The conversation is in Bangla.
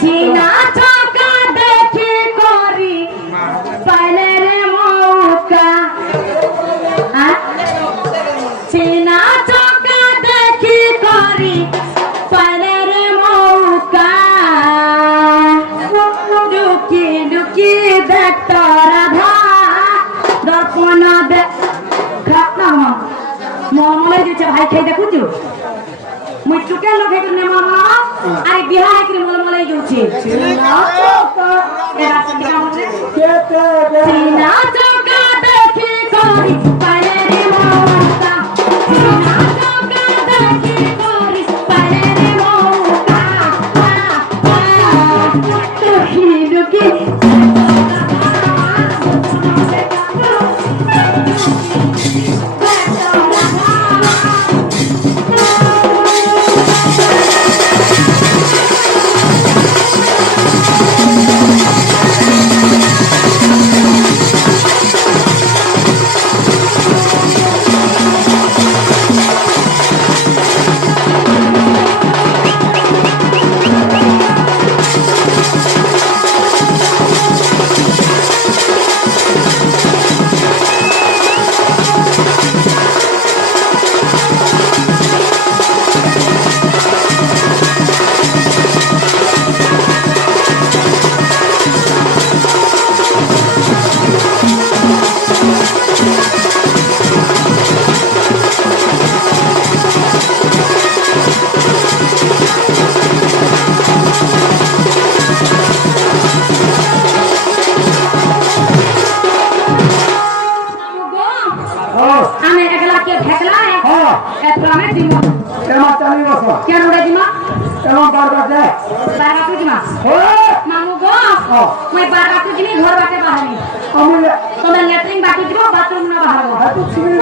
চিনা চকা দেখি করি পাইলে রে মৌকা চিনা চকা দেখি করি পাইলে রে মৌকা লুকি লুকি দেখত রাধা দর্পণ দেখা মনে দিচ্ছে ভাই খেয়ে দেখুଛୁ মুই চুকে লগে নে মামা আরে বিহা একরি মলে মলে যাଉଛି চিনা চকা দেখি করি পাইলে রে মৌকা চিনা চকা দেখি করি পাইলে রে মৌকা লুকি লুকি तुम्हें लेटरिन बाकी बाथरूम ना बाहर